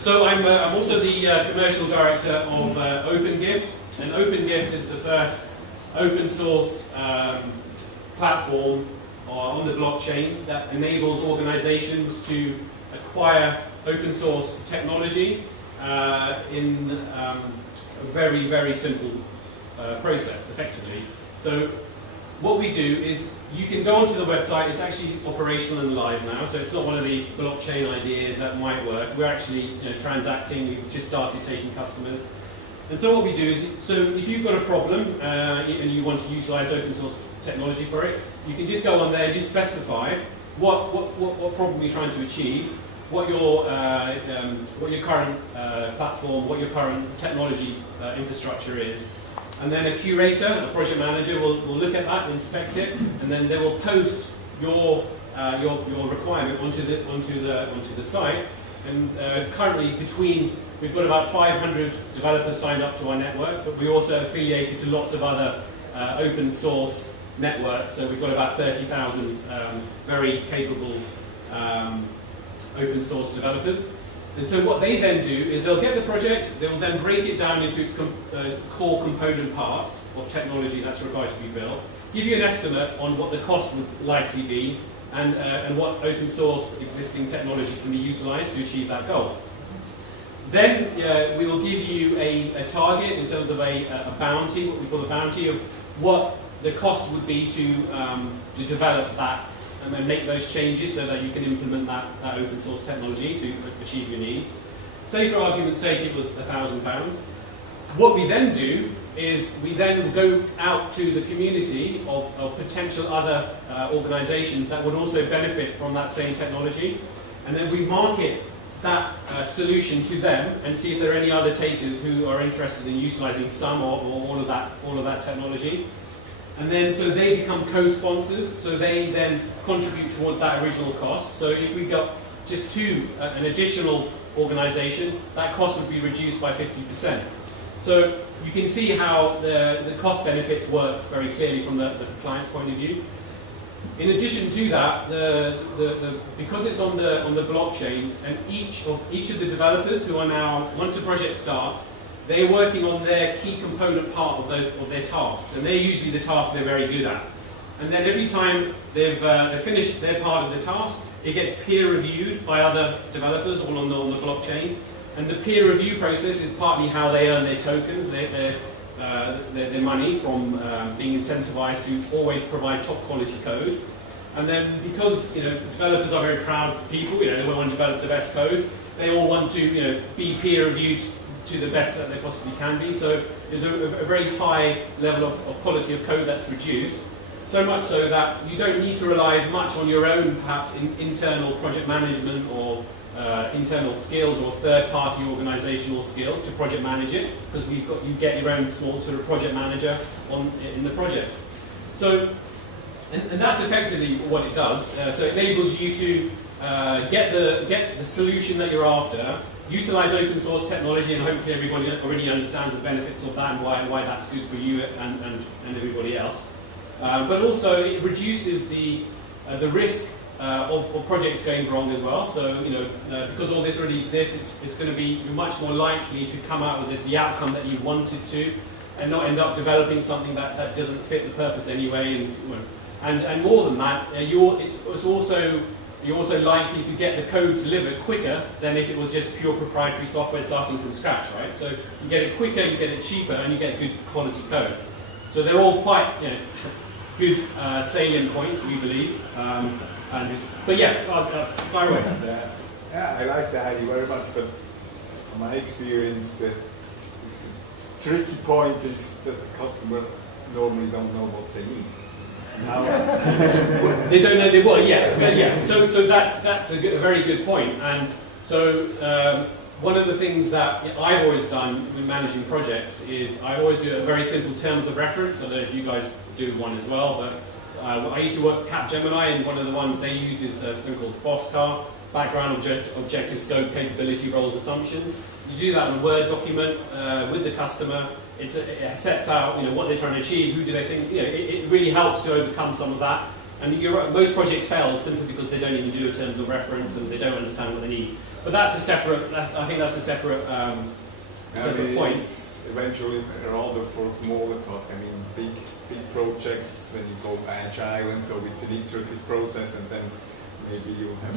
So I'm also the commercial director of OpenGift, and OpenGift is the first open source platform on the blockchain that enables organizations to acquire open source technology in a very, very simple process, effectively. So what we do is you can go onto the website. It's actually operational and live now, so it's not one of these blockchain ideas that might work. We're actually transacting. We've just started taking customers. And so what we do is, so if you've got a problem and you want to utilize open source technology for it, you can just go on there and just specify what problem you're trying to achieve, what your current platform, what your current technology infrastructure is. And then a curator, a project manager, will look at that, inspect it, and then they will post your requirement onto the site. And currently, we've got about 500 developers signed up to our network, but we also affiliated to lots of other open source networks. So we've got about 30,000 very capable open source developers. And so what they then do is they'll get the project, they'll then break it down into its core component parts of technology that's required to be built, give you an estimate on what the cost would likely be, and what open source existing technology can be utilized to achieve that goal. Then we will give you a target in terms of a bounty, what we call a bounty, of what the cost would be to develop that and make those changes so that you can implement that open source technology to achieve your needs. Say for argument's sake it was £1,000. What we then do is we then go out to the community of potential other organizations that would also benefit from that same technology, and then we market that solution to them and see if there are any other takers who are interested in utilizing some or all of that technology. And then so they become co-sponsors, so they then contribute towards that original cost. So if we got just an additional organization, that cost would be reduced by 50%. So you can see how the cost benefits work very clearly from the client's point of view. In addition to that, because it's on the blockchain, and each of the developers who are now, once a project starts, they're working on their key component part of their tasks, and they're usually the tasks they're very good at. And then every time they've finished their part of the task, it gets peer reviewed by other developers all on the blockchain. And the peer review process is partly how they earn their tokens, their money from being incentivized to always provide top quality code. And then because developers are very proud people, they want to develop the best code, they all want to be peer reviewed to the best that they possibly can be. So there's a very high level of quality of code that's produced. So much so that you don't need to rely as much on your own, perhaps, internal project management or internal skills or third-party organizational skills to project manage it, because you get your own small sort of project manager in the project. So, and that's effectively what it does. So it enables you to get the solution that you're after, utilize open source technology, and hopefully everybody already understands the benefits of that and why that's good for you and everybody else. But also it reduces the risk of projects going wrong as well. So because all this already exists, it's going to be much more likely to come out with the outcome that you wanted to, and not end up developing something that doesn't fit the purpose anyway. And more than that, you're also likely to get the code delivered quicker than if it was just pure proprietary software starting from scratch, right? So you get it quicker, you get it cheaper, and you get good quality code. So they're all quite good salient points, we believe. But yeah, fire away. Yeah, I like the idea very much, but from my experience, the tricky point is that the customer normally don't know what they need. They don't know they will. Yes, yeah. So that's a very good point. And so one of the things that I've always done when managing projects is I always do a very simple terms of reference. I don't know if you guys do one as well, but I used to work for Capgemini, and one of the ones they use is something called BOSCAR, background, objective, scope, capability, roles, assumptions. You do that in a Word document with the customer. It sets out what they're trying to achieve, who do they think, it really helps to overcome some of that And you're right, most projects fail simply because they don't even do a terms of reference and they don't understand what they need. But that's a separate. I think that's a separate point. It's eventually rather for smaller tasks. I mean, big projects when you go agile and so it's an iterative process, and then maybe you have.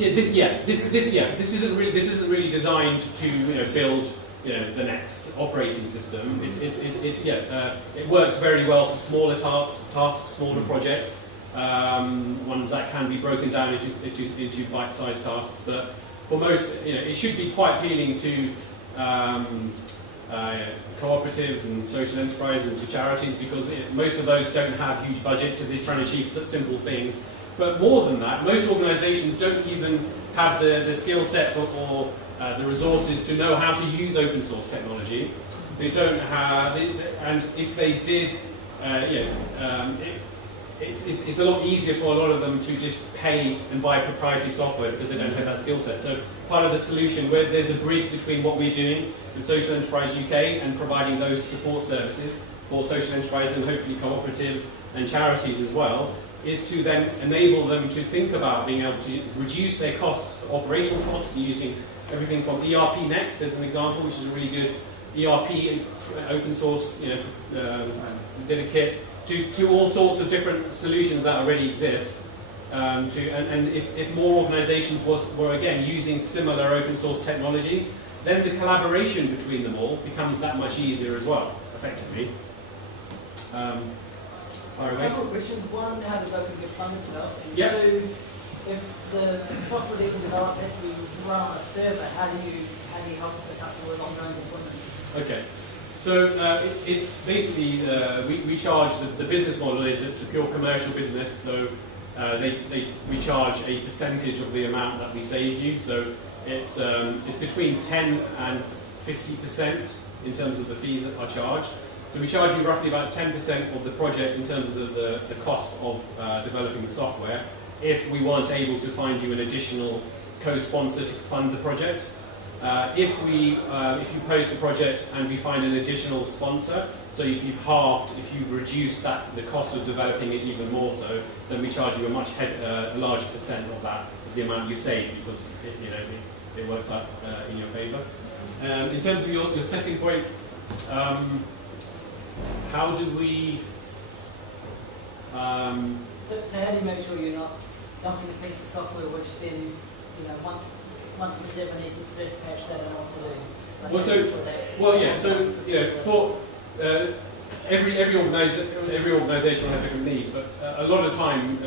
This isn't really designed to build the next operating system. It works very well for smaller tasks, smaller projects, ones that can be broken down into bite-sized tasks. But for most, it should be quite appealing to cooperatives and social enterprises and to charities, because most of those don't have huge budgets if they're trying to achieve simple things. But more than that, most organisations don't even have the skill sets or the resources to know how to use open source technology. They don't have, and if they did, it's a lot easier for a lot of them to just pay and buy proprietary software because they don't have that skill set. So part of the solution, where there's a bridge between what we're doing in Social Enterprise UK and providing those support services for social enterprise and hopefully cooperatives and charities as well, is to then enable them to think about being able to reduce their costs, operational costs, using everything from ERP Next as an example, which is a really good ERP open source bit of kit, to all sorts of different solutions that already exist. And if more organisations were again using similar open source technologies, then the collaboration between them all becomes that much easier as well, effectively. A couple of questions. One, how does OpenGift fund itself? And yep. two, if the software that you develop has to be run on a server, how do you help the customer with ongoing deployment? Okay. So it's basically, we charge, the business model is it's a pure commercial business, so we charge a percentage of the amount that we save you. So it's between 10 and 50% in terms of the fees that are charged. So we charge you roughly about 10% of the project in terms of the cost of developing the software, if we weren't able to find you an additional co-sponsor to fund the project. If you post a project and we find an additional sponsor, so if you've reduced the cost of developing it even more so, then we charge you a much larger percent of that, of the amount you save, because it works out in your favour. In terms of your second point, how do we... So how do you make sure you're not dumping a piece of software which then, once the server needs its first patch, they don't know what to do? For every organisation will have different needs, but a lot of time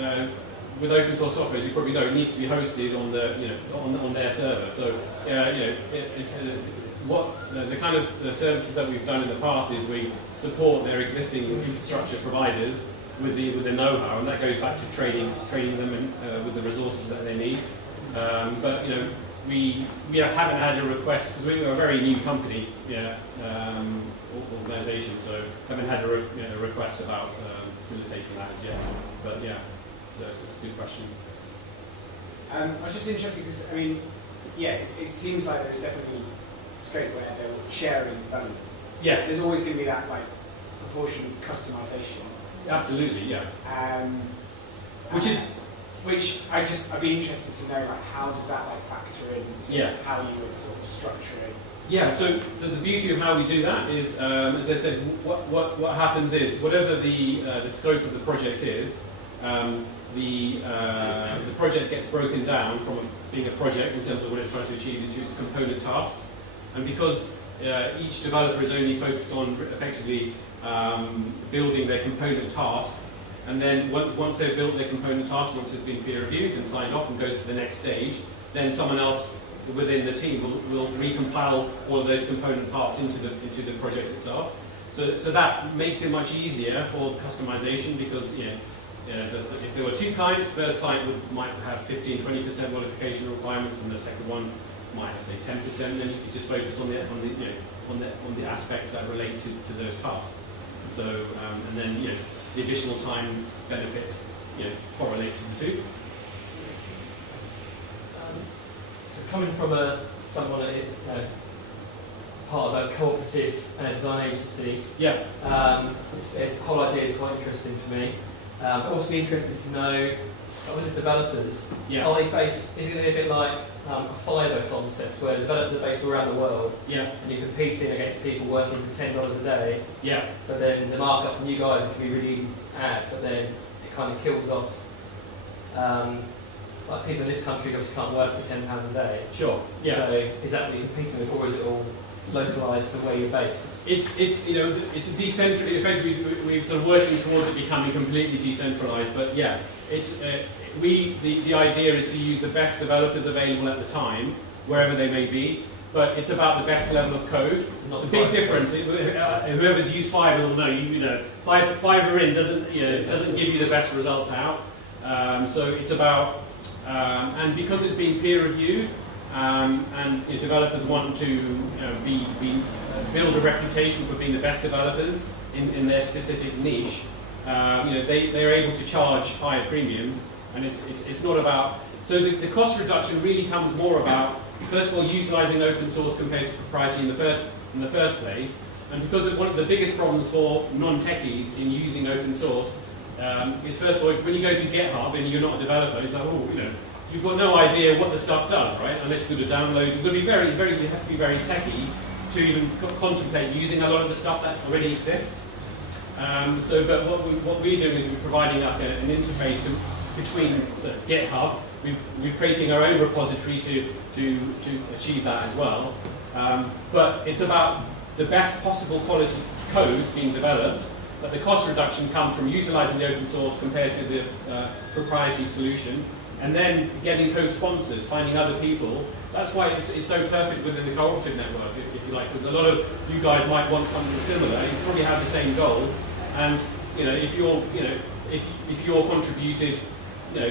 with open source software, as you probably know, it needs to be hosted on on their server. So the kind of the services that we've done in the past is we support their existing infrastructure providers with the know-how, and that goes back to training them with the resources that they need. But we haven't had a request, because we're a very new company, organisation, so haven't had a request about facilitating that as yet. But so it's a good question. I was just interested because it seems like there's definitely scope where they're sharing development. Yeah. There's always going to be that proportion of customization. Absolutely, yeah. Which I'd be interested to know how does that factor in how you would sort of structure it. Yeah, so the beauty of how we do that is, as I said, what happens is whatever the scope of the project is, the project gets broken down from being a project in terms of what it's trying to achieve into its component tasks, and because each developer is only focused on effectively building their component task, and then once they've built their component task, once it's been peer reviewed and signed off and goes to the next stage, then someone else within the team will recompile all of those component parts into the project itself. So that makes it much easier for customization, because if there were two clients, the first client might have 15-20% modification requirements, and the second one might have, say, 10%. Then you could just focus on the aspects that relate to those tasks. So and then the additional time benefits correlate to the two. So coming from someone that is part of a cooperative design agency, this whole idea is quite interesting for me. I'd also be interested to know With the developers, Yeah. are they based, is it going to be a bit like a Fiverr concept where developers are based all around the world Yeah. and you're competing against people working for $10 a day? Yeah. So then the markup for you guys, it can be really easy to add, but then it kind of kills off, like people in this country obviously can't work for £10 a day. Sure. Yeah. So is that what you're competing with, or is it all localised to where you're based? It's a decentralized. Effectively, we're sort of working towards it becoming completely decentralized. But yeah, it's the idea is to use the best developers available at the time, wherever they may be. But it's about the best level of code. Not The big difference. Whoever's used Fiverr will know. Fiverr in doesn't give you the best results out. So it's about and because it's being peer reviewed. And developers want to build a reputation for being the best developers in their specific niche. They're able to charge higher premiums, and it's not about. So the cost reduction really comes more about, first of all, utilising open source compared to proprietary in the first place. And because one of the biggest problems for non-techies in using open source is, first of all, when you go to GitHub and you're not a developer, it's like, you've got no idea what the stuff does, right? Unless you're going to download, you've got to be you have to be very techy to even contemplate using a lot of the stuff that already exists. But what we're doing is we're providing up an interface between GitHub. We're creating our own repository to achieve that as well. But it's about the best possible quality code being developed. But the cost reduction comes from utilising the open source compared to the proprietary solution. And then getting co-sponsors, finding other people. That's why it's so perfect within the cooperative network, if you like, because a lot of you guys might want something similar. You probably have the same goals, and if you're contributed,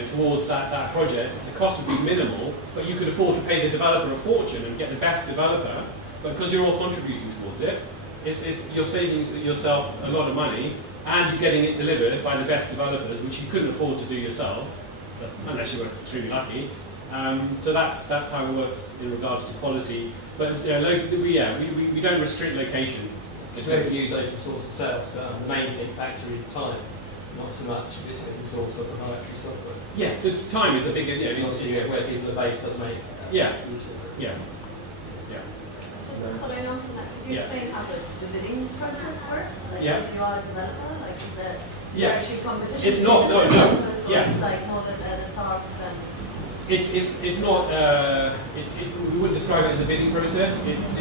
towards that project, the cost would be minimal, but you could afford to pay the developer a fortune and get the best developer. But because you're all contributing towards it, you're saving yourself a lot of money, and you're getting it delivered by the best developers, which you couldn't afford to do yourselves. Unless you were extremely lucky. So that's how it works in regards to quality. But we don't restrict location. It's going to use open source itself, but the main factor is time, not so much if it's open source or proprietary software. Yeah, so time is a big Obviously, where people are based does make Yeah. Just following on from that, could you explain how the bidding process works? Like if you are a developer, like is there actually competition? It's not, no. It's like more than the tasks and... It's not, we wouldn't describe it as a bidding process. It's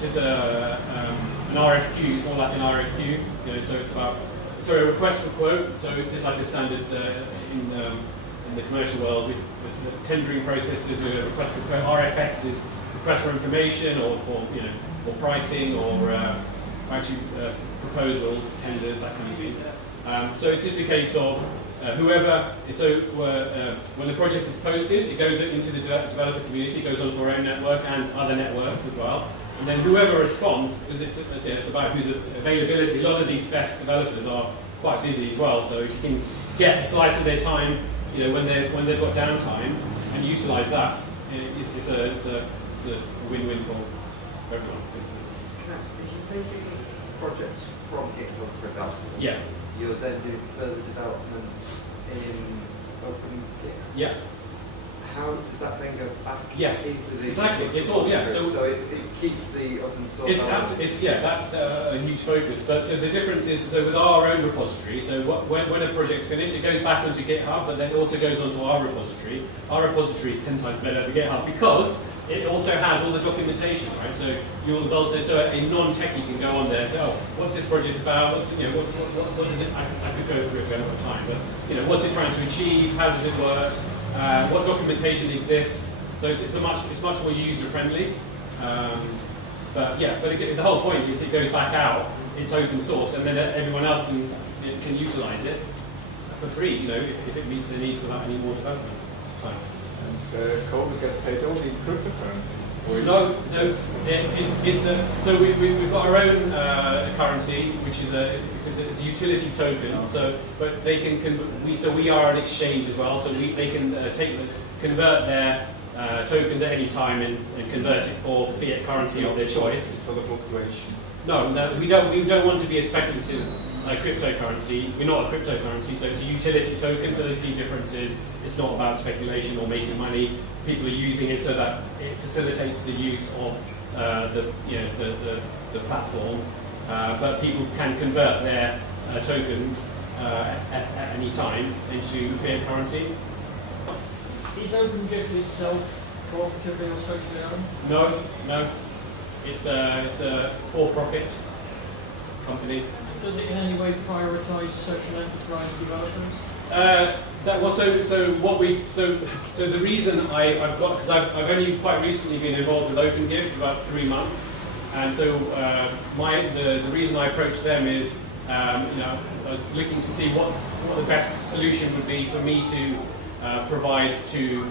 just an RFQ, it's more like an RFQ, so it's about, a request for quote, so just like a standard in the commercial world with the tendering processes, a request for quote. RFX is request for information or pricing or actually proposals, tenders, that kind of thing. So it's just a case of when the project is posted, it goes into the developer community, it goes onto our own network and other networks as well. And then whoever responds, because it's about whose availability. A lot of these best developers are quite busy as well, so if you can get a slice of their time, when they've got downtime, and utilise that, it's a win-win for everyone. If you're taking projects from GitHub, for example, Yeah. you'll then do further developments in OpenGift. Yeah. How does that then go back Yes, into the exactly. It's all So it keeps the open source. That's a huge focus. But so the difference is, with our own repository, so when a project's finished, it goes back onto GitHub, but then it also goes onto our repository. Our repository is 10 times better than GitHub because it also has all the documentation, right? So a non-techie can go on there and say, oh, what's this project about? What does it? I could go through it, we don't have time, but what's it trying to achieve? How does it work? What documentation exists? So it's much more user friendly. But again, the whole point is it goes back out. It's open source, and then everyone else can utilize it for free. If it meets their needs without any more development time. The code get paid only in cryptocurrency? No. So we've got our own currency, which is it's a utility token. So, but they we are an exchange as well. So they can convert their tokens at any time and convert it for fiat currency of their choice. For the fluctuation. No, we don't want to be a speculative like cryptocurrency. We're not a cryptocurrency, so it's a utility token. So the key difference is it's not about speculation or making money. People are using it so that it facilitates the use of the platform, but people can convert their tokens at any time into fiat currency. Is OpenGift itself cooperatively or socially owned? No. It's a for-profit company. Does it in any way prioritise social enterprise developers? So the reason I've got, because I've only quite recently been involved with OpenGift, about 3 months, and so the reason I approached them is I was looking to see what the best solution would be for me to provide to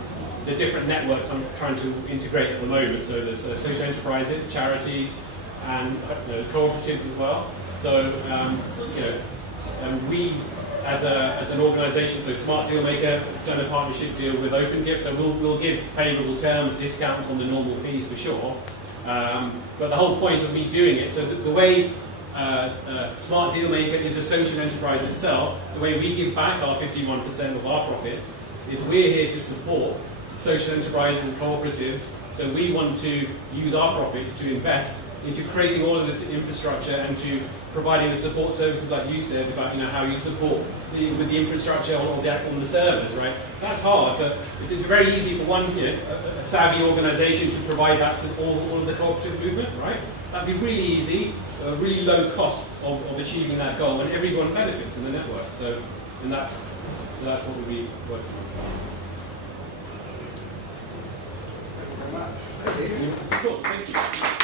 the different networks I'm trying to integrate at the moment. So there's social enterprises, charities, and cooperatives as well. So we as an organisation, so Smart Dealmaker, done a partnership deal with OpenGift. So we'll give favourable terms, discounts on the normal fees for sure. But the whole point of me doing it, so the way Smart Dealmaker is a social enterprise itself, the way we give back our 51% of our profits is we're here to support social enterprises and cooperatives. So we want to use our profits to invest into creating all of this infrastructure and to providing the support services like you said about how you support with the infrastructure on the servers, right? That's hard, but it's very easy for one a savvy organisation to provide that to all of the cooperative movement, right? That'd be really easy, really low cost of achieving that goal, and everyone benefits in the network. So that's what we'll be working on. Thank you very much. Cool, thank you.